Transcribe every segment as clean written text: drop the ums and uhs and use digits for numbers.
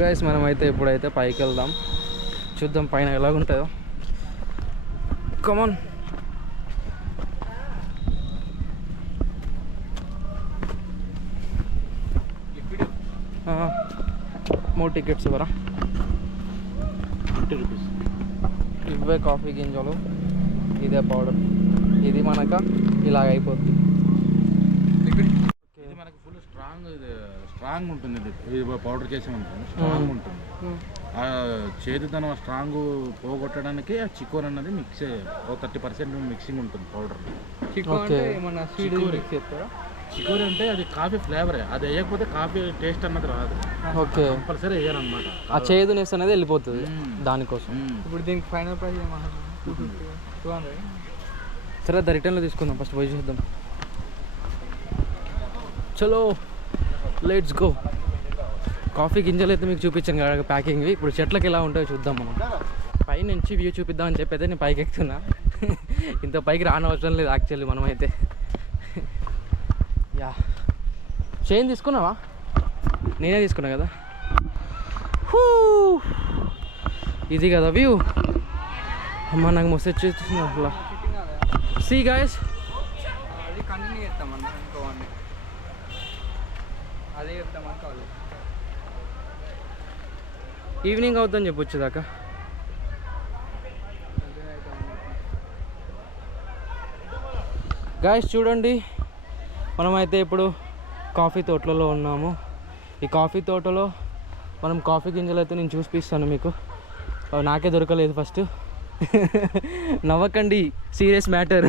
Guys మనమైతే ఇప్పుడైతే పైకి వెళ్దాం, చూద్దాం పైన ఎలాగుంటుందో. కమాన్. మూడు టికెట్స్ ఇవ్వరా? 50 రూపీస్. ఇవే కాఫీ గింజలు, ఇదే పౌడర్. ఇది మనక ఇలాగ అయిపోద్ది. ఇది మనకి ఫుల్ స్ట్రాంగ్ ఉంటుంది. ఇది పౌడర్ చేసామనుకో స్ట్రాంగ్ ఉంటుంది. ఆ చేదుతనం స్ట్రాంగ్ పోగొట్టడానికి ఆ చికోర్ అన్నది మిక్స్ 30% మిక్సింగ్ ఉంటుంది పౌడర్. చికోరి అంటే అది కాఫీ ఫ్లేవరే, అది వేయకపోతే కాఫీ టేస్ట్ అన్నది రాదు. ఓకే, కంపల్సరీ వేయాలన్నమాట. ఆ చేదునెస్ అనేది వెళ్ళిపోతుంది దానికోసం. ఇప్పుడు దీనికి ఫైనల్ ప్రైస్ 200. సరే ద రిటర్న్లో తీసుకుందాం, ఫస్ట్ పోయి చూద్దాం. చలో లెట్స్ గో. కాఫీ గింజలు అయితే మీకు చూపించాను కదా ప్యాకింగ్వి. ఇప్పుడు చెట్లకి ఎలా ఉంటాయో చూద్దాం మనం. పై నుంచి వ్యూ చూపిద్దామని చెప్పి అయితే నేను పైకి ఎక్కుతున్నా. ఇంత పైకి రానవసరం లేదు యాక్చువల్లీ. మనమైతే యా చైన్ తీసుకున్నావా? నేనే తీసుకున్నా కదా. ఇది కదా వ్యూ. అమ్మ నాకు మస్తు వచ్చేస్తుంది అసలు. సీ గాయస్, అది కంటిన్యూ చేస్తాం అన్న. ఇంకో వన్ అదే చెప్తామని కాదు. ఈవినింగ్ అవుతుందని చెప్పొచ్చు దాకా. గాయస్ చూడండి, మనమైతే ఇప్పుడు కాఫీ తోటలలో ఉన్నాము. ఈ కాఫీ తోటలో మనం కాఫీ గింజలు అయితే నేను చూపిస్తాను మీకు. నాకే దొరకలేదు ఫస్ట్. నవ్వకండి, సీరియస్ మ్యాటర్.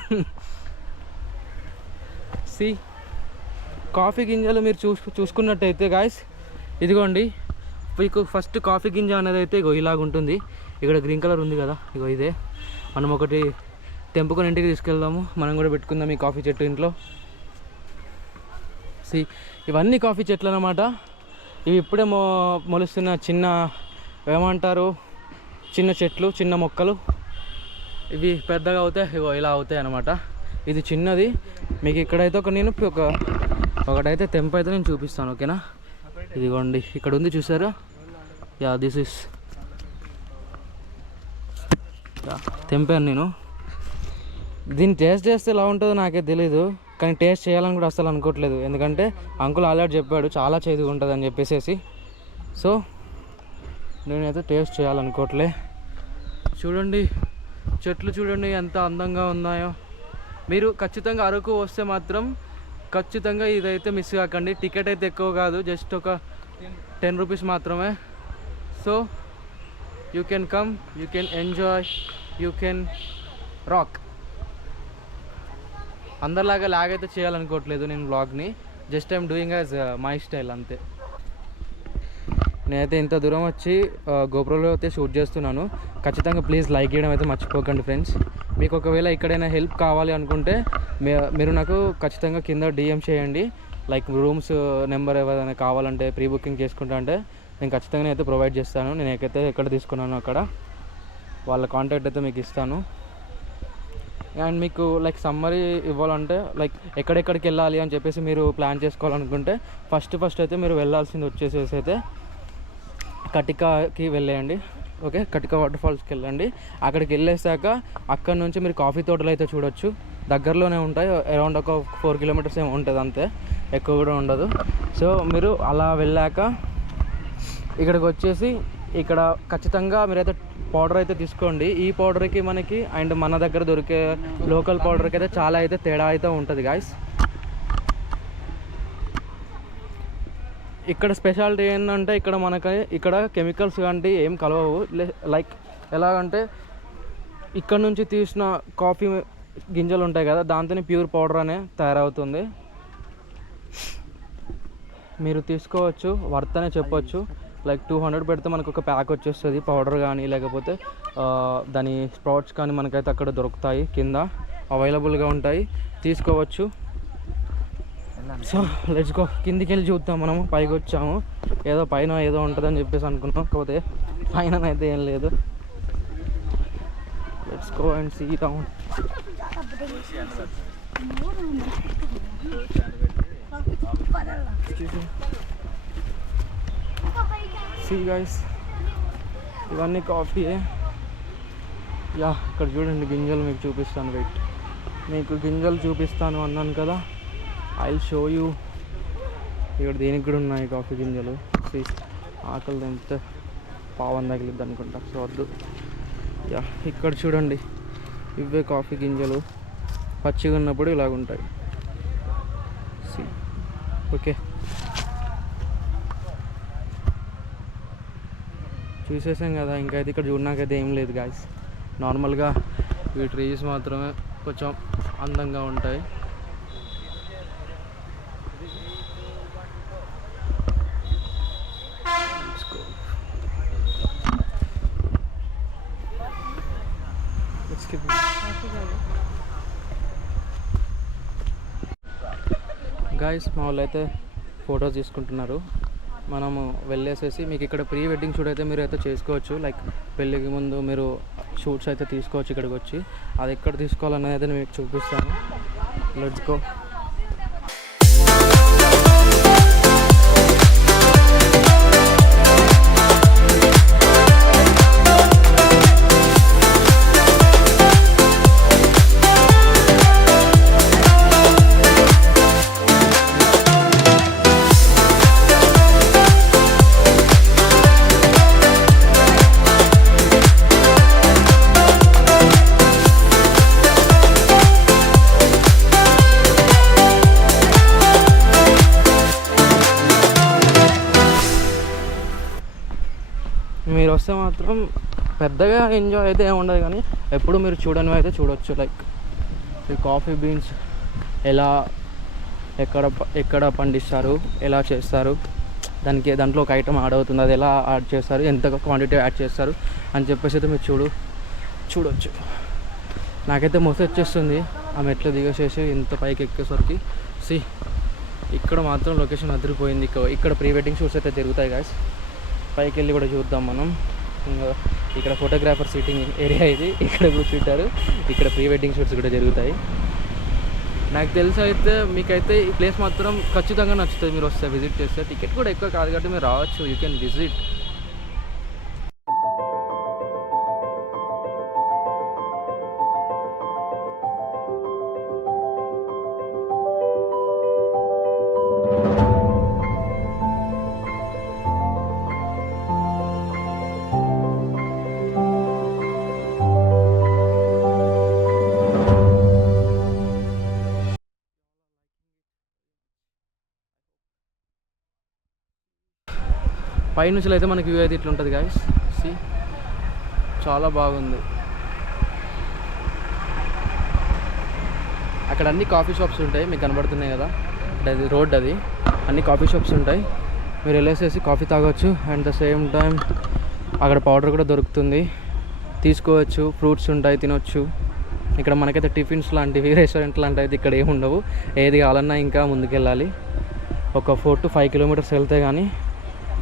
సి కాఫీ గింజలు మీరు చూసుకున్నట్టయితే గాయస్, ఇదిగోండి మీకు ఫస్ట్ కాఫీ గింజ అనేది అయితే ఇగో ఇలాగ ఉంటుంది. ఇక్కడ గ్రీన్ కలర్ ఉంది కదా, ఇగో ఇదే. మనం ఒకటి తెంపుకొని ఇంటికి తీసుకెళ్దాము, మనం కూడా పెట్టుకుందాం ఈ కాఫీ చెట్టు ఇంట్లో. సి ఇవన్నీ కాఫీ చెట్లు అన్నమాట. ఇవి ఇప్పుడే మొలుస్తున్న చిన్న ఏమంటారు, చిన్న చెట్లు, చిన్న మొక్కలు. ఇవి పెద్దగా అవుతాయి, ఇగో ఇలా అవుతాయి అన్నమాట. ఇది చిన్నది. మీకు ఇక్కడైతే నేను ఒకటైతే తెంపు అయితే నేను చూపిస్తాను, ఓకేనా? ఇదిగోండి ఇక్కడ ఉంది, చూసారా? యా దిస్ ఇస్ తెంపాను నేను. దీన్ని టేస్ట్ చేస్తే ఎలా ఉంటుందో నాకే తెలీదు, కానీ టేస్ట్ చేయాలని కూడా అసలు అనుకోవట్లేదు. ఎందుకంటే అంకుల్ ఆల్రెడీ చెప్పాడు చాలా చేదుగా ఉంటుంది అని చెప్పేసి. సో నేనైతే టేస్ట్ చేయాలనుకోవట్లే. చూడండి చెట్లు, చూడండి ఎంత అందంగా ఉన్నాయో. మీరు ఖచ్చితంగా అరకు వస్తే మాత్రం ఖచ్చితంగా ఇదైతే మిస్ కాకండి. టికెట్ అయితే ఎక్కువ కాదు, జస్ట్ ఒక 10 రూపీస్ మాత్రమే. So you can come, you can enjoy, you can rock. అందరిలాగా లాగ్ అయితే చేయాలనుకోవట్లేదు నేను బ్లాగ్ని. Just I'm doing as my style అంతే. నేనైతే ఇంత దూరం వచ్చి గోప్రోలో అయితే షూట్ చేస్తున్నాను. ఖచ్చితంగా ప్లీజ్ లైక్ చేయడం అయితే మర్చిపోకండి ఫ్రెండ్స్. మీకు ఒకవేళ ఎక్కడైనా హెల్ప్ కావాలి అనుకుంటే మీరు నాకు ఖచ్చితంగా కింద DM చేయండి. లైక్ రూమ్స్ నెంబర్ ఏదైనా కావాలంటే, ప్రీ బుకింగ్ చేసుకుంటా అంటే నేను ఖచ్చితంగా అయితే ప్రొవైడ్ చేస్తాను. నేను ఎక్కడ తీసుకున్నాను అక్కడ వాళ్ళ కాంటాక్ట్ అయితే మీకు ఇస్తాను. అండ్ మీకు లైక్ సమ్మరీ ఇవ్వాలంటే, లైక్ ఎక్కడెక్కడికి వెళ్ళాలి అని చెప్పేసి మీరు ప్లాన్ చేసుకోవాలనుకుంటే ఫస్ట్ అయితే మీరు వెళ్ళాల్సింది వచ్చేసేసి అయితే కటికాకి వెళ్ళేయండి. ఓకే, కటికా వాటర్ ఫాల్స్కి వెళ్ళండి. అక్కడికి వెళ్ళేసాక అక్కడ నుంచి మీరు కాఫీ తోటలు అయితే చూడొచ్చు. దగ్గరలోనే ఉంటాయి, అరౌండ్ ఒక 4 కిలోమీటర్స్ ఏమో ఉంటుంది అంతే, ఎక్కువ కూడా ఉండదు. సో మీరు అలా వెళ్ళాక ఇక్కడికి వచ్చేసి ఇక్కడ ఖచ్చితంగా మీరైతే పౌడర్ అయితే తీసుకోండి. ఈ పౌడర్కి మనకి అండ్ మన దగ్గర దొరికే లోకల్ పౌడర్కి అయితే చాలా అయితే తేడా అయితే ఉంటుంది గాయస్. ఇక్కడ స్పెషాలిటీ ఏంటంటే ఇక్కడ కెమికల్స్ కానీ ఏం కలవవు. లైక్ ఎలాగంటే ఇక్కడ నుంచి తీసిన కాఫీ గింజలు ఉంటాయి కదా, దాంతోనే ప్యూర్ పౌడర్ అనే తయారవుతుంది. మీరు తీసుకోవచ్చు, వర్త్ అనే చెప్పొచ్చు. లైక్ 200 పెడితే మనకు ఒక ప్యాక్ వచ్చేస్తుంది పౌడర్ కానీ, లేకపోతే దాని స్ప్రౌట్స్ కానీ మనకైతే అక్కడ దొరుకుతాయి, కింద అవైలబుల్గా ఉంటాయి, తీసుకోవచ్చు. So let's go. కిందికి వెళ్ళి చూద్దాం. మనము పైకి వచ్చాము, ఏదో పైన ఏదో ఉంటుందని చెప్పేసి అనుకున్నాం, కాకపోతే పైన అయితే ఏం లేదు. Let's go and see down. See guys, ఇవన్నీ కాఫీయే. యా, ఇక్కడ చూడండి గింజలు మీకు చూపిస్తాను. వెయిట్, మీకు గింజలు చూపిస్తాను అన్నాను కదా, ఐ విల్ షో యూ. ఇక్కడ దేనికి కూడా ఉన్నాయి కాఫీ గింజలు. సీ, ఆకలి తెంపితే పావం తగిలిద్ది అనుకుంటా, సో వద్దు. యా, ఇక్కడ చూడండి, ఇవే కాఫీ గింజలు. పచ్చిగా ఉన్నప్పుడు ఇలాగ ఉంటాయి. సీ, ఓకే, చూసేసాం కదా. ఇంకైతే ఇక్కడ చూడడానికైతే ఏం లేదు గాయస్. నార్మల్గా ఈ ట్రీస్ మాత్రమే కొంచెం అందంగా ఉంటాయి. గాయస్, మా వాళ్ళు అయితే ఫొటోస్ తీసుకుంటున్నారు. మనము వెళ్ళేసేసి మీకు ఇక్కడ ప్రీ వెడ్డింగ్ షూట్ అయితే మీరు అయితే చేసుకోవచ్చు. లైక్ పెళ్ళికి ముందు మీరు షూట్స్ అయితే తీసుకోవచ్చు ఇక్కడికి వచ్చి. అది ఎక్కడ తీసుకోవాలనేది అయితే నేను మీకు చూపిస్తాను. Let's go. మీరు వస్తే మాత్రం పెద్దగా ఎంజాయ్ అయితే ఏమి ఉండదు, కానీ ఎప్పుడు మీరు చూడనివి అయితే చూడొచ్చు. లైక్ ఈ కాఫీ బీన్స్ ఎలా ఎక్కడ పండిస్తారు, ఎలా చేస్తారు, దాంట్లో ఒక ఐటమ్ యాడ్ అవుతుంది, అది ఎలా యాడ్ చేస్తారు, ఎంత క్వాంటిటీ యాడ్ చేస్తారు అని చెప్పేసి అయితే మీరు చూడొచ్చు. నాకైతే మోసం వచ్చేస్తుంది ఆ మెట్లు దిగేసేసి ఇంత పైకి ఎక్కేసరికి. సి, ఇక్కడ మాత్రం లొకేషన్ అదిరిపోయింది. ఇక్కడ ప్రీ వెడ్డింగ్ షూట్స్ అయితే జరుగుతాయి గాయస్. పైకి వెళ్ళి కూడా చూద్దాం మనం. ఇక్కడ ఫోటోగ్రాఫర్ సిట్టింగ్ ఏరియా ఇది. ఇక్కడ కూర్చుంటారు. ఇక్కడ ప్రీ వెడ్డింగ్ షూట్స్ కూడా జరుగుతాయి. నాకు తెలిసి అయితే మీకైతే ఈ ప్లేస్ మాత్రం ఖచ్చితంగా నచ్చుతుంది. మీరు వస్తే విజిట్ చేస్తే టికెట్ కూడా ఎక్కువ కాదు కాబట్టి మీరు రావచ్చు. You can visit. పైనుంచి అయితే మనకి వ్యూ అయితే ఇట్లా ఉంటుంది గాయస్. సి, చాలా బాగుంది. అక్కడ అన్ని కాఫీ షాప్స్ ఉంటాయి, మీకు కనబడుతున్నాయి కదా, అది రోడ్, అది అన్ని కాఫీ షాప్స్ ఉంటాయి. మీరు వెళ్ళేసేసి కాఫీ తాగొచ్చు. అండ్ ద సేమ్ టైం అక్కడ పౌడర్ కూడా దొరుకుతుంది, తీసుకోవచ్చు. ఫ్రూట్స్ ఉంటాయి, తినొచ్చు. ఇక్కడ మనకైతే టిఫిన్స్ లాంటివి, రెస్టారెంట్ లాంటివి అయితే ఇక్కడ ఏమి ఉండవు. ఏది కావాలన్నా ఇంకా ముందుకెళ్ళాలి. ఒక 4 to 5 kilometers వెళ్తే కానీ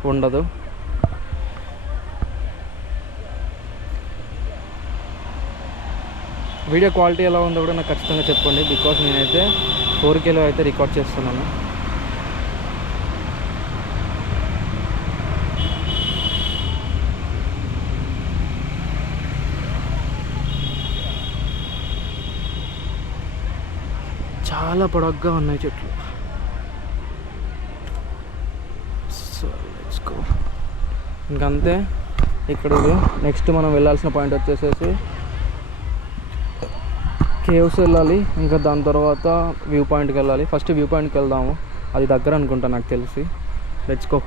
ఉండదు. వీడియో క్వాలిటీ ఎలా ఉందో కూడా నాకు ఖచ్చితంగా చెప్పండి, బికాస్ నేనైతే 4Kలో అయితే రికార్డ్ చేస్తున్నాను. చాలా పొడగ్గా ఉన్నాయి చెట్లు. So let's go. ఇంకంతే. ఇక్కడ నెక్స్ట్ మనం వెళ్ళాల్సిన పాయింట్ వచ్చేసేసి కేవ్స్ వెళ్ళాలి. ఇంకా దాని తర్వాత వ్యూ పాయింట్కి వెళ్ళాలి. ఫస్ట్ వ్యూ పాయింట్కి వెళ్దాము, అది దగ్గర అనుకుంటా నాకు తెలిసి. Let's go.